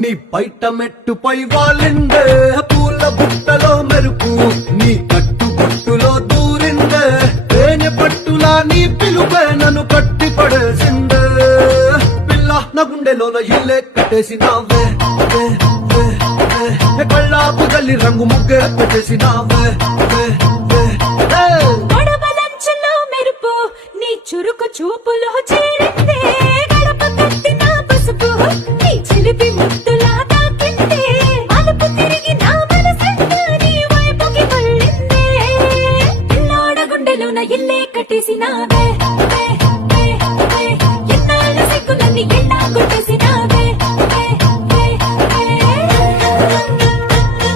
నీ బయట మెట్టుపై వాలిందే పూల బుట్టలో మెరుపు నీ కట్టు బుట్టులో దూరిందే తేనె పట్టులా నీ పిలుపే నన్ను కట్టి పడేసిందే పిల్ల నా గుండెలోన ఇల్లే కట్టేసినావే కళ్ళాపు గల్లి రంగు ముగ్గే పెట్టేసినావే మెరుపు నీ చురుకు చూపులో